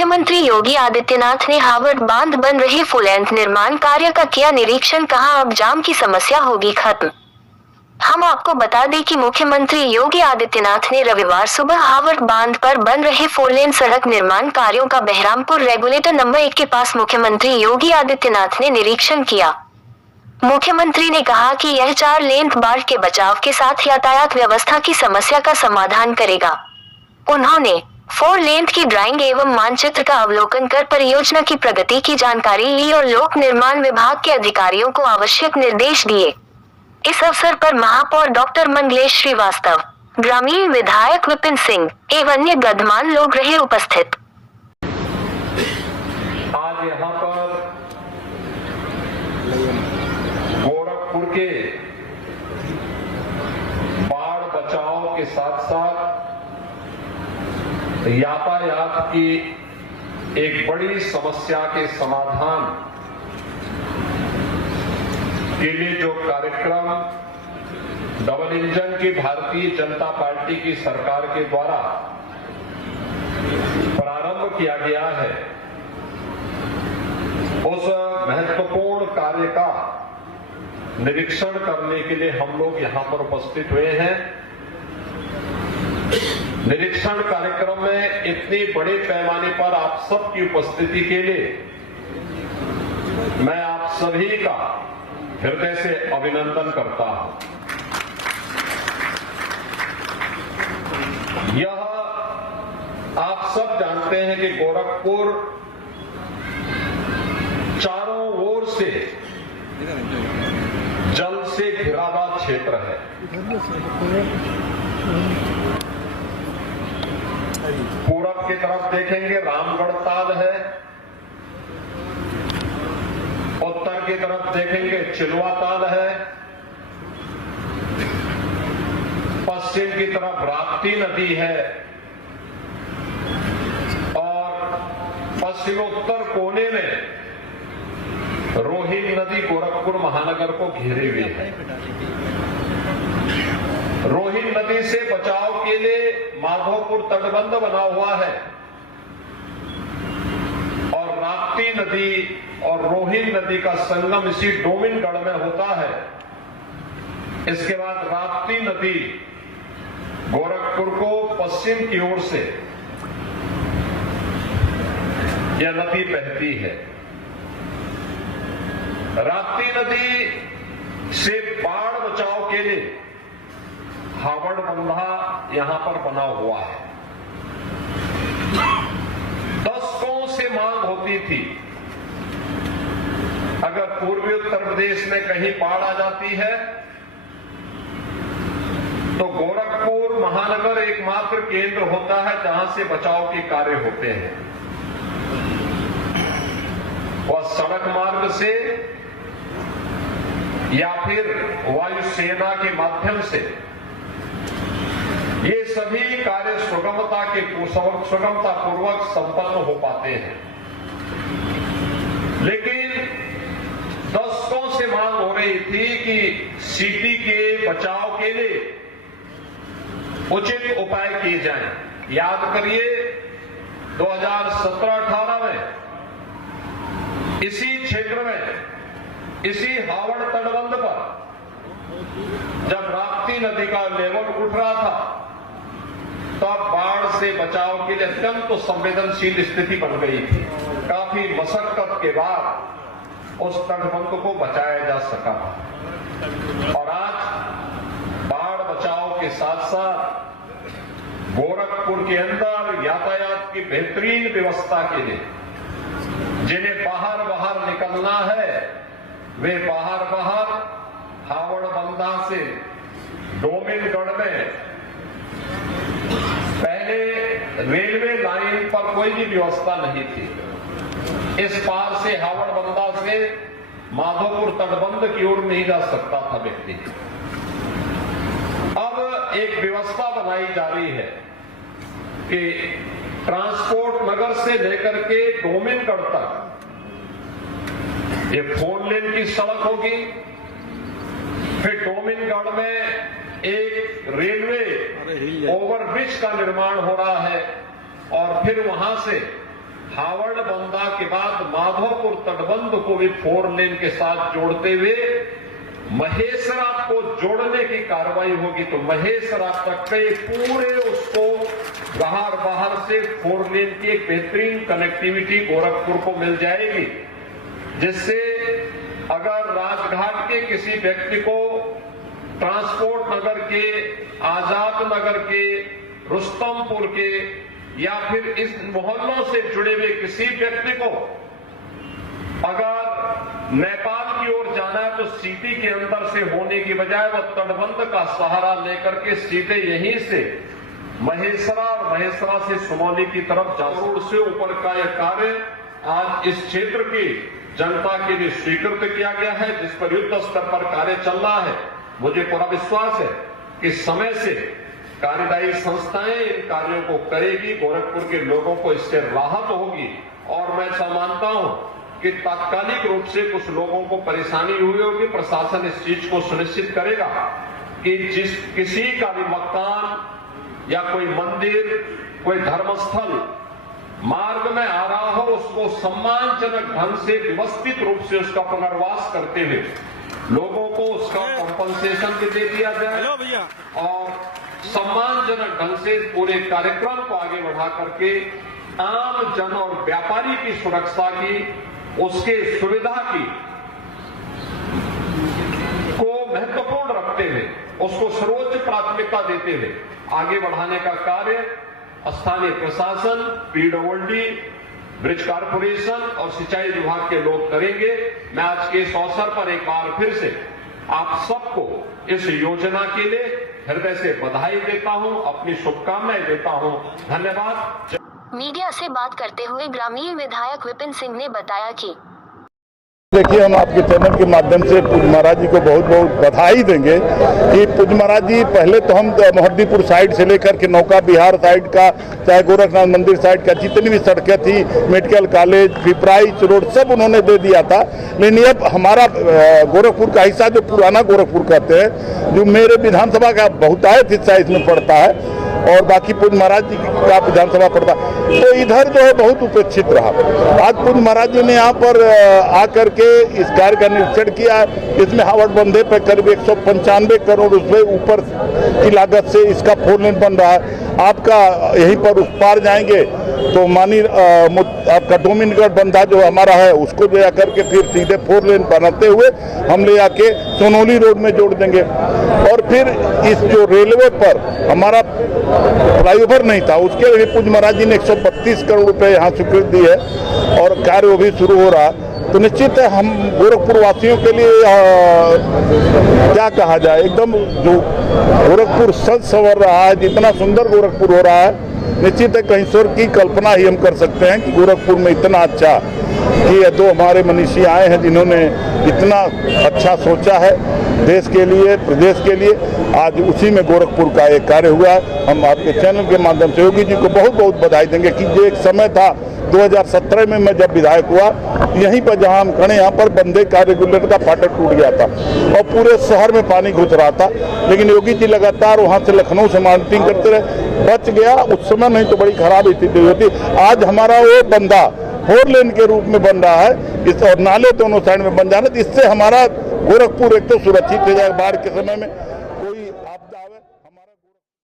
मुख्यमंत्री योगी आदित्यनाथ ने हावड़ बांध बन रहे फुलेंथ निर्माण कार्य का किया निरीक्षण, कहा अब जाम की समस्या होगी खत्म। हम आपको बता दें कि मुख्यमंत्री योगी आदित्यनाथ ने रविवार सुबह हावड़ बांध पर बन रहे 4 लेन सड़क निर्माण कार्यों का बहरामपुर रेगुलेटर नंबर 1 के पास मुख्यमंत्री योगी आदित्यनाथ ने निरीक्षण किया। मुख्यमंत्री ने कहा कि यह 4 लेन बाढ़ के बचाव के साथ यातायात व्यवस्था की समस्या का समाधान करेगा। उन्होंने 4 लेन की ड्राइंग एवं मानचित्र का अवलोकन कर परियोजना की प्रगति की जानकारी ली और लोक निर्माण विभाग के अधिकारियों को आवश्यक निर्देश दिए। इस अवसर पर महापौर डॉक्टर मंगलेश श्रीवास्तव, ग्रामीण विधायक विपिन सिंह एवं अन्य गणमान्य लोग रहे उपस्थित। आज यहाँ पर गोरखपुर के बाढ़ बचाव के साथ साथ यातायात की एक बड़ी समस्या के समाधान के लिए जो कार्यक्रम डबल इंजन की भारतीय जनता पार्टी की सरकार के द्वारा प्रारंभ किया गया है, उस महत्वपूर्ण कार्य का निरीक्षण करने के लिए हम लोग यहां पर उपस्थित हुए हैं। निरीक्षण कार्यक्रम में इतनी बड़े पैमाने पर आप सबकी उपस्थिति के लिए मैं आप सभी का हृदय से अभिनंदन करता हूं। यह आप सब जानते हैं कि गोरखपुर चारों ओर से जल से घिरा हुआ क्षेत्र है। पूरब की तरफ देखेंगे रामगढ़ ताल है, उत्तर की तरफ देखेंगे चिलवा ताल है, पश्चिम की तरफ राप्ती नदी है और पश्चिमोत्तर कोने में रोहिन नदी गोरखपुर महानगर को घेरे हुए है। रोहिन नदी से बचाव के लिए माधोपुर तटबंध बना हुआ है और राप्ती नदी और रोहिन नदी का संगम इसी डोमिनगढ़ में होता है। इसके बाद राप्ती नदी गोरखपुर को पश्चिम की ओर से यह नदी बहती है। राप्ती नदी से बाढ़ बचाव के लिए हावड़ बंधा यहां पर बना हुआ है। दशकों से मांग होती थी, अगर पूर्वी उत्तर प्रदेश में कहीं बाढ़ आ जाती है तो गोरखपुर महानगर एकमात्र केंद्र होता है जहां से बचाव के कार्य होते हैं। वह सड़क मार्ग से या फिर वायुसेना के माध्यम से ये सभी कार्य सुगमता पूर्वक संपन्न हो पाते हैं। लेकिन दशकों से मांग हो रही थी कि सिटी के बचाव के लिए उचित उपाय किए जाएं। याद करिए 2017-18 में इसी क्षेत्र में इसी हावड़ तटबंध पर जब राप्ती नदी का लेवल उठ रहा था तब बाढ़ से बचाव के लिए अत्यंत तो संवेदनशील स्थिति बन गई थी। काफी मशक्कत के बाद उस तटबंध को बचाया जा सका और आज बाढ़ बचाव के साथ साथ गोरखपुर के अंदर यातायात की बेहतरीन व्यवस्था के लिए जिन्हें बाहर निकलना है वे बाहर हावड़ बंधा से डोमिनगढ़ में पहले रेलवे लाइन पर कोई भी व्यवस्था नहीं थी। इस पार से हावड़ बंधा से माधोपुर तटबंध की ओर नहीं जा सकता था व्यक्ति। अब एक व्यवस्था बनाई जा रही है कि ट्रांसपोर्ट नगर से लेकर के डोमिनगढ़ तक ये 4 लेन की सड़क होगी। फिर डोमिनगढ़ में एक रेलवे ओवरब्रिज का निर्माण हो रहा है और फिर वहां से हावड़ बंदा के बाद माधोपुर तटबंध को भी 4 लेन के साथ जोड़ते हुए महेसरा को जोड़ने की कार्रवाई होगी। तो महेसरा तक के पूरे उसको बाहर से 4 लेन की एक बेहतरीन कनेक्टिविटी गोरखपुर को मिल जाएगी, जिससे अगर राजघाट के किसी व्यक्ति को ट्रांसपोर्ट नगर के, आजाद नगर के, रुस्तमपुर के या फिर इस मोहल्लों से जुड़े हुए किसी व्यक्ति को अगर नेपाल की ओर जाना है तो सीटी के अंदर से होने की बजाय वह तटबंध का सहारा लेकर के सीधे यहीं से महेसरा और महेसरा से सुमौली की तरफ करोड़ से ऊपर का यह कार्य आज इस क्षेत्र की जनता के लिए स्वीकृत किया गया है, जिस पर युद्ध स्तर पर कार्य चल रहा है। मुझे पूरा विश्वास है कि समय से कार्यदायी संस्थाएं इन कार्यों को करेगी, गोरखपुर के लोगों को इससे राहत होगी। और मैं ऐसा मानता हूं कि तात्कालिक रूप से कुछ लोगों को परेशानी हुई होगी, प्रशासन इस चीज को सुनिश्चित करेगा कि किसी का भी मकान या कोई मंदिर, कोई धर्मस्थल मार्ग में आ रहा हो, उसको सम्मानजनक ढंग से व्यवस्थित रूप से उसका पुनर्वास करते हुए लोगों को उसका कंपनसेशन भी दे दिया जाए और सम्मानजनक ढंग से पूरे कार्यक्रम को आगे बढ़ा करके आम जन और व्यापारी की सुरक्षा की, उसके सुविधा की को महत्वपूर्ण रखते हुए, उसको सर्वोच्च प्राथमिकता देते हुए आगे बढ़ाने का कार्य स्थानीय प्रशासन, पीडब्ल्यूडी, ब्रिज कारपोरेशन और सिंचाई विभाग के लोग करेंगे। मैं आज के इस अवसर पर एक बार फिर से आप सबको इस योजना के लिए हृदय से बधाई देता हूं, अपनी शुभकामनाएं देता हूं। धन्यवाद। मीडिया से बात करते हुए ग्रामीण विधायक विपिन सिंह ने बताया कि देखिए, हम आपके चैनल के माध्यम से पूज महाराज जी को बहुत बहुत बधाई देंगे कि पूज महाराज जी पहले तो हम मोहद्दीपुर साइड से लेकर के नौका विहार साइड का, चाहे गोरखनाथ मंदिर साइड का जितनी भी सड़कें थी, मेडिकल कॉलेज, पिपराइच रोड, सब उन्होंने दे दिया था। लेकिन अब हमारा गोरखपुर का हिस्सा जो पुराना गोरखपुर कहते हैं, जो मेरे विधानसभा का बहुतायत हिस्सा इसमें पड़ता है और बाकी पूज महाराज जी का विधानसभा पड़ता, तो इधर जो है बहुत उपेक्षित रहा। आज पूज महाराज जी ने यहाँ पर आकर के इस कार्य का निरीक्षण किया। इसमें हावड़ बंधे पे करीब 195 करोड़ रुपए ऊपर की लागत से इसका 4 लेन बन रहा है। आपका यहीं पर उस पार जाएंगे तो मानी आपका डोमिनगढ़ बंधा जो हमारा है उसको ले आकर के फिर सीधे 4 लेन बनाते हुए हम ले आके सोनौली रोड में जोड़ देंगे। और फिर इस जो रेलवे पर हमारा फ्लाईओवर नहीं था, उसके लिए पूज महाराज जी ने 132 करोड़ रुपए यहाँ स्वीकृति दी है और कार्य वो भी शुरू हो रहा। तो निश्चित है हम गोरखपुर वासियों के लिए क्या कहा जाए, एकदम जो गोरखपुर सज संवर रहा है, जितना सुंदर गोरखपुर हो रहा है, निश्चित है कहीं स्वर्ग की कल्पना ही हम कर सकते हैं कि गोरखपुर में इतना अच्छा, कि ये दो हमारे मनीषी आए हैं जिन्होंने इतना अच्छा सोचा है देश के लिए, प्रदेश के लिए। आज उसी में गोरखपुर का एक कार्य हुआ है। हम आपके चैनल के माध्यम से योगी जी को बहुत बहुत बधाई देंगे कि जो एक समय था 2017 में मैं जब विधायक हुआ, यहीं पर जहां हम खड़े यहाँ पर बंदे का रेगुलेटर का फाटक टूट गया था और पूरे शहर में पानी घुस रहा था, लेकिन योगी जी लगातार वहां से लखनऊ से मॉनिटरिंग करते रहे, बच गया उस समय, नहीं तो बड़ी खराब स्थिति होती। आज हमारा वो बंदा 4 लेन के रूप में बन रहा है इस, और नाले दोनों साइड में बन जाना, इससे हमारा गोरखपुर एक तो सुरक्षित हो जाएगा बाढ़ के समय में।